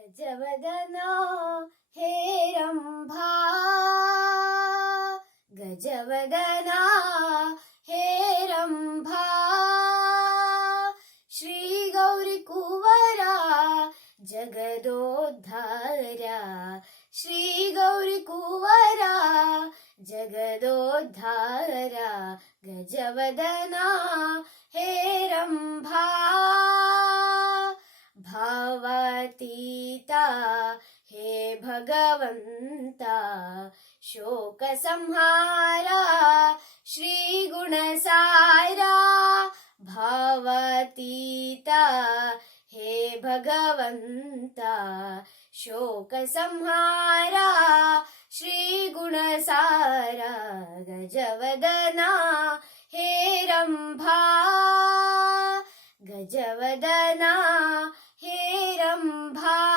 गजवदना हेरम्भा गजवदना हे रम्भा। श्रीगौरिकुवरा जगदोद्धारा। श्रीगौरिकुवरा जगदोद्धारा। गजवदना हे रम्भा। संता शोक संहारा श्री गुण सारा भावतीता हे भगवंता शोक भगवन्ता शोकसंहारा श्रीगुणसारा गजवदना हे रंभा गजवदना हे रंभा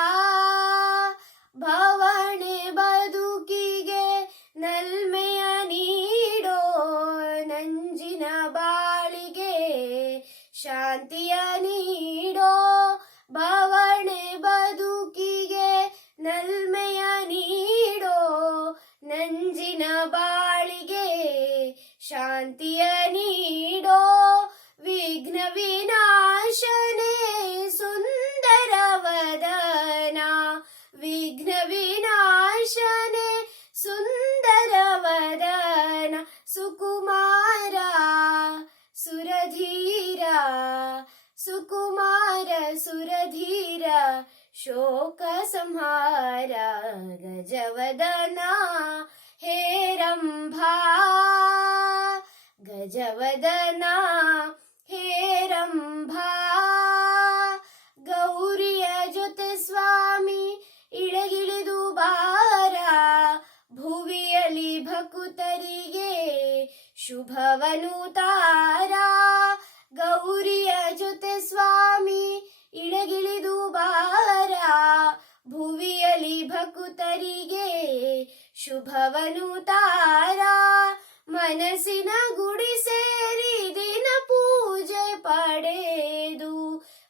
ಶಾಂತಿಯ ನೀಡೋ ಬವಣೆ ಬದುಕಿಗೆ ನಲ್ಮೆಯ ನೀಡೋ ನಂಜಿನ ಬಾಳಿಗೆ ಶಾಂತಿಯ ನೀಡೋ ವಿಘ್ನ ವಿನಾಶನೇ ಸುಕುಮಾರ ಸುರಧೀರ, ಶೋಕ ಸಂಹಾರ, ಗಜವದನ ಹೇರಂಭಾ ಗಜವದನ ಹೇರಂಭಾ ಗೌರಿಯ ಜೊತೆ ಸ್ವಾಮಿ, ಇಳಗಿಳಿದು ಬಾರ, ಭುವಿಯಲಿ ಭಕುತರಿಗೆ ಶುಭವನು ತಾರ. ಶುಭವನು ತಾರ ಮನಸ್ಸಿನ ಗುಡಿ ಸೇರಿ ದಿನ ಪೂಜೆ ಪಡೆದು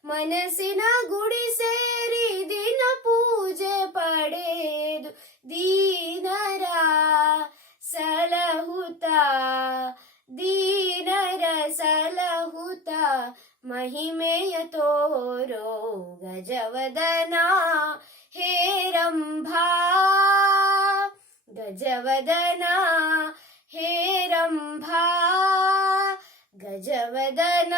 ಮನಸ್ಸಿನ ಗುಡಿ ಸೇರಿ ದಿನ ಪೂಜೆ ಪಡೆದು ದೀನರ ಸಲಹುತ ದೀನರ ಸಲಹುತ ಮಹಿಮೆಯ ತೋರೋ ಗಜವದನ ಹೇರಂಭಾ गजवदना हे रम्भा गजवदना।